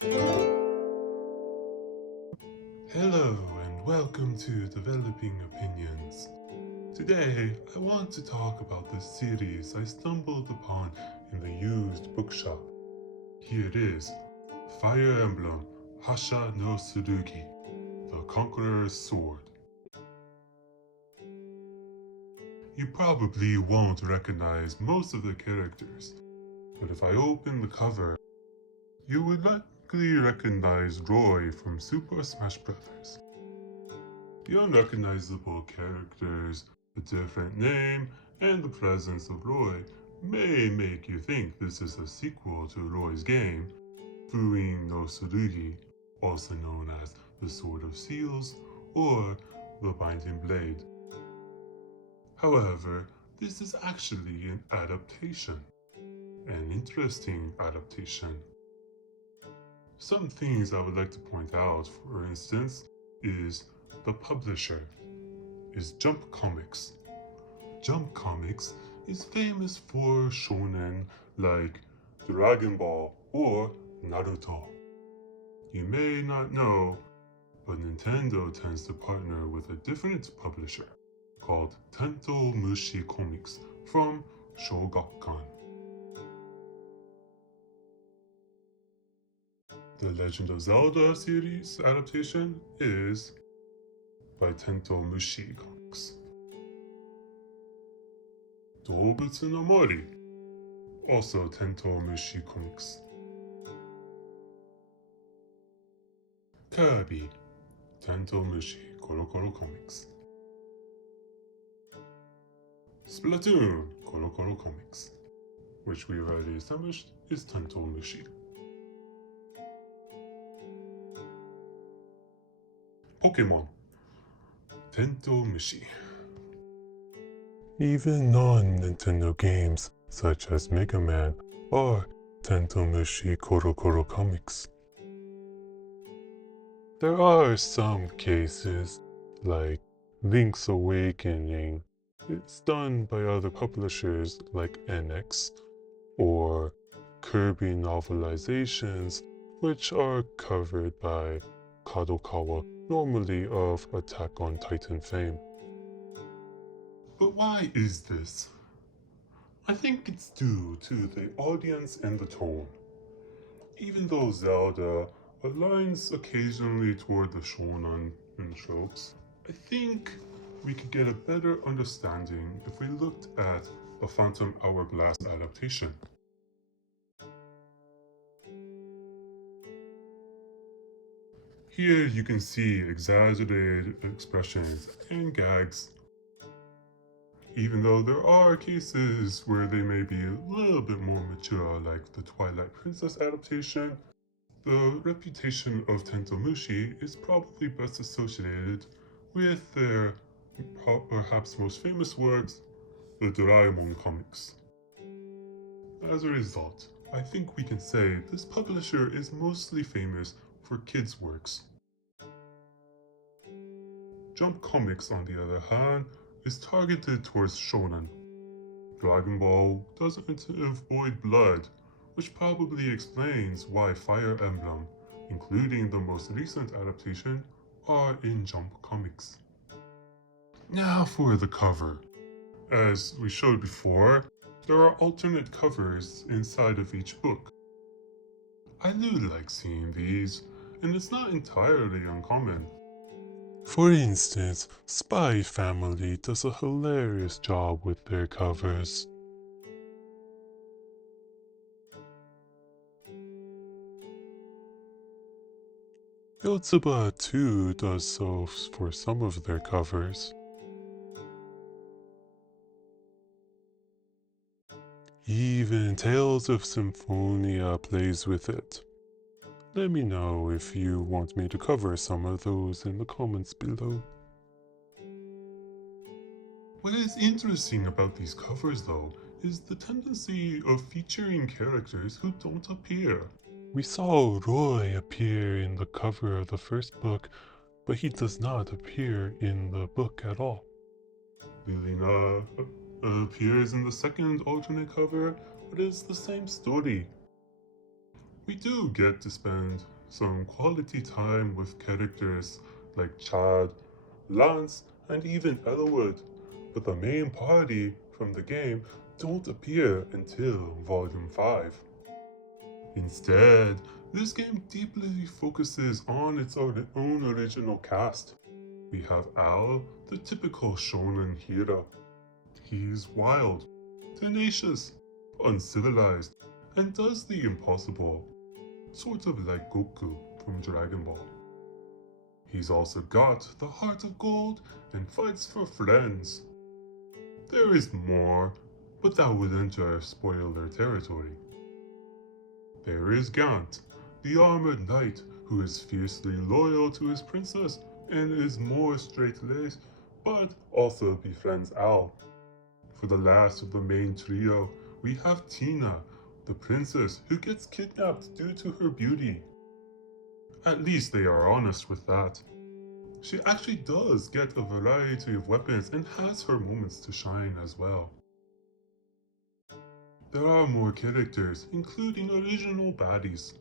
Hello and welcome to Developing Opinions. Today I want to talk about the series I stumbled upon in the used bookshop. Here it is, Fire Emblem覇者の剣, the Conqueror's Sword. You probably won't recognize most of the characters, but if I open the cover, you would likely recognize Roy from Super Smash Bros. The unrecognizable characters, a different name, and the presence of Roy may make you think this is a sequel to Roy's game, Fuin no Tsurugi, also known as the Sword of Seals or the Binding Blade. However, this is actually an adaptation, an interesting adaptation. Some things I would like to point out, for instance, is the publisher is Jump Comics. Jump Comics is famous for shonen like Dragon Ball or Naruto. You may not know, but Nintendo tends to partner with a different publisher called Tento Mushi Comics from Shogakukan. The Legend of Zelda series adaptation is by Tento Mushi Comics. Doubutsu no Mori, also Tento Mushi Comics. Kirby, Tento Mushi Korokoro Comics. Splatoon, Korokoro Comics, which we've already established is Tento Mushi. Pokemon, Tento Mushi. Even non-Nintendo games such as Mega Man are Tento Mushi Korokoro Comics. There are some cases, like Link's Awakening, it's done by other publishers like NX, or Kirby novelizations, which are covered by Kadokawa, normally of Attack on Titan fame. But why is this? I think it's due to the audience and the tone. Even though Zelda aligns occasionally toward the shonen and tropes, I think we could get a better understanding if we looked at the Phantom Hourglass adaptation. Here you can see exaggerated expressions and gags. Even though there are cases where they may be a little bit more mature, like the Twilight Princess adaptation, the reputation of Tento Mushi is probably best associated with their perhaps most famous works, the Doraemon comics. As a result, I think we can say this publisher is mostly famous for kids' works. Jump Comics, on the other hand, is targeted towards shonen. Dragon Ball doesn't avoid blood, which probably explains why Fire Emblem, including the most recent adaptation, are in Jump Comics. Now for the cover. As we showed before, there are alternate covers inside of each book. I do like seeing these, and it's not entirely uncommon. For instance, Spy Family does a hilarious job with their covers. Yotsuba too does so for some of their covers. Even Tales of Symphonia plays with it. Let me know if you want me to cover some of those in the comments below. What is interesting about these covers though is the tendency of featuring characters who don't appear. We saw Roy appear in the cover of the first book, but he does not appear in the book at all. Lilina appears in the second alternate cover, but it's the same story. We do get to spend some quality time with characters like Chad, Lance, and even Elwood, but the main party from the game don't appear until Volume 5. Instead, this game deeply focuses on its own original cast. We have Al, the typical shonen hero. He's wild, tenacious, uncivilized, and does the impossible, sort of like Goku from Dragon Ball. He's also got the heart of gold and fights for friends. There is more, but that would enter spoiler territory. There is Gant, the armored knight who is fiercely loyal to his princess and is more straight-laced, but also befriends Al. For the last of the main trio, we have Tina, the princess who gets kidnapped due to her beauty. At least they are honest with that. She actually does get a variety of weapons and has her moments to shine as well. There are more characters, including original baddies.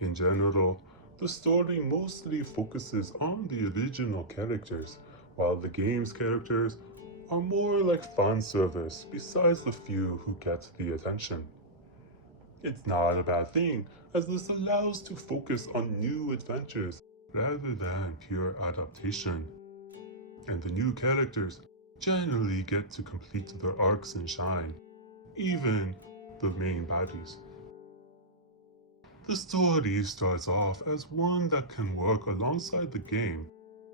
In general, the story mostly focuses on the original characters, while the game's characters are more like fan service besides the few who get the attention. It's not a bad thing, as this allows to focus on new adventures rather than pure adaptation. And the new characters generally get to complete their arcs and shine, even the main baddies. The story starts off as one that can work alongside the game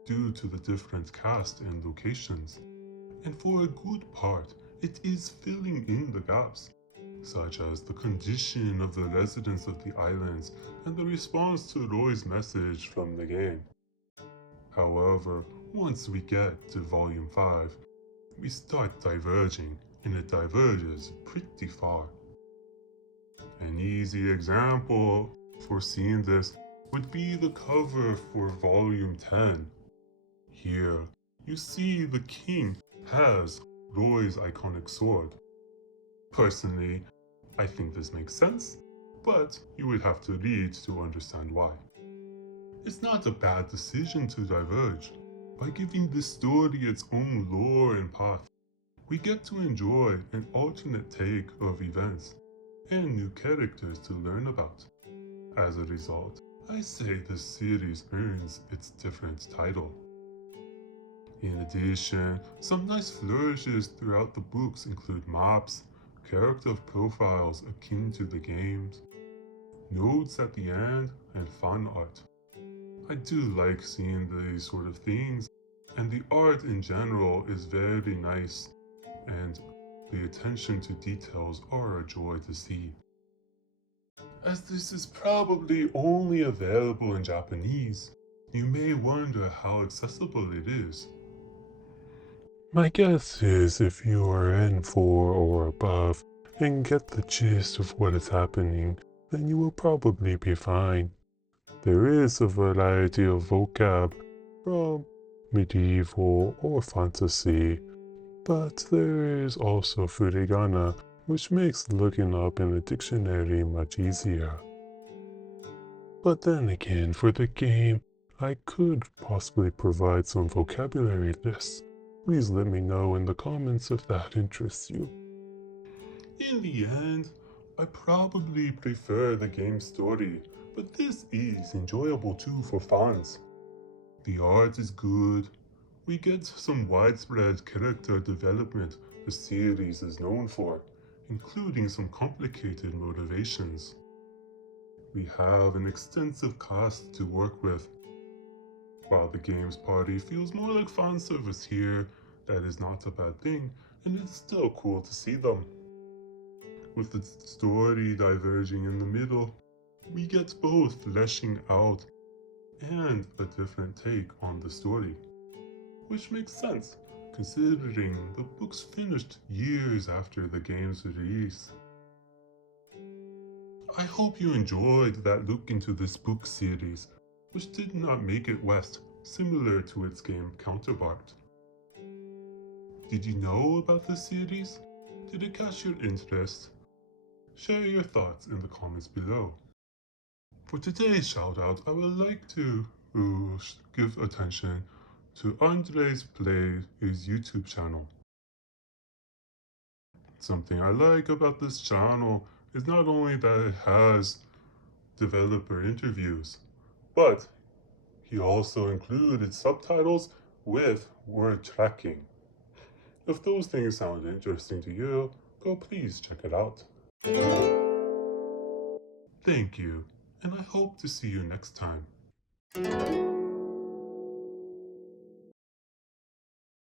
due to the different cast and locations, and for a good part, it is filling in the gaps, such as the condition of the residents of the islands and the response to Roy's message from the game. However, once we get to Volume 5, we start diverging, and it diverges pretty far. An easy example for seeing this would be the cover for Volume 10. Here, you see the king has Roy's iconic sword. Personally, I think this makes sense, but you would have to read to understand why. It's not a bad decision to diverge. By giving this story its own lore and path, we get to enjoy an alternate take of events and new characters to learn about. As a result, I say this series earns its different title. In addition, some nice flourishes throughout the books include maps, character profiles akin to the games, notes at the end, and fan art. I do like seeing these sort of things, and the art in general is very nice, and the attention to details are a joy to see. As this is probably only available in Japanese, you may wonder how accessible it is. My guess is if you are N4 or above and get the gist of what is happening, then you will probably be fine. There is a variety of vocab from medieval or fantasy, but there is also furigana, which makes looking up in the dictionary much easier. But then again, for the game, I could possibly provide some vocabulary lists. Please let me know in the comments if that interests you. In the end, I probably prefer the game story, but this is enjoyable too for fans. The art is good. We get some widespread character development the series is known for, including some complicated motivations. We have an extensive cast to work with. While the game's party feels more like fan service here, that is not a bad thing, and it's still cool to see them. With the story diverging in the middle, we get both fleshing out and a different take on the story, which makes sense considering the books finished years after the game's release. I hope you enjoyed that look into this book series, which did not make it west, similar to its game counterpart. Did you know about this series? Did it catch your interest? Share your thoughts in the comments below. For today's shoutout, I would like to give attention to AndresPlays' YouTube channel. Something I like about this channel is not only that it has developer interviews, but he also included subtitles with word tracking. If those things sound interesting to you, go please check it out. Thank you, and I hope to see you next time.